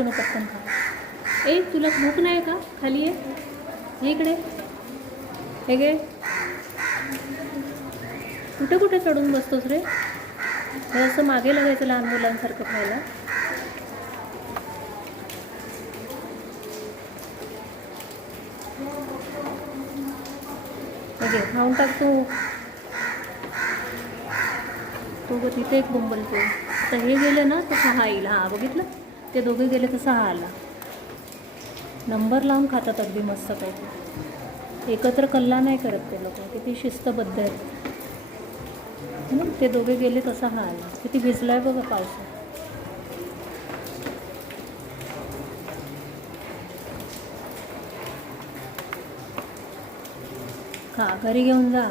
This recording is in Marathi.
सोनं पटकन खा ए तुला भूक नाही का? खाली ये. इकडे. हे गे कुठे कुठे चढून बसतोस रे? हे असं मागे लागायचं लहान मुलांसारखं खायला. हे घे खाऊन टाक तू. तू ग तिथे एक बोंबलतो आता हे गेलं ना तर सहा येईल. हा बघितलं? ते दोघे गेले तर सहा आला. नंबर लावून खातात अगदी मस्त काही. एकत्र कल्ला नाही करत ते लोक. किती शिस्तबद्ध आहेत. ते दोघे गेले तसा हा आला. किती भिजलाय बघा पावसात खा घरी घेऊन जा.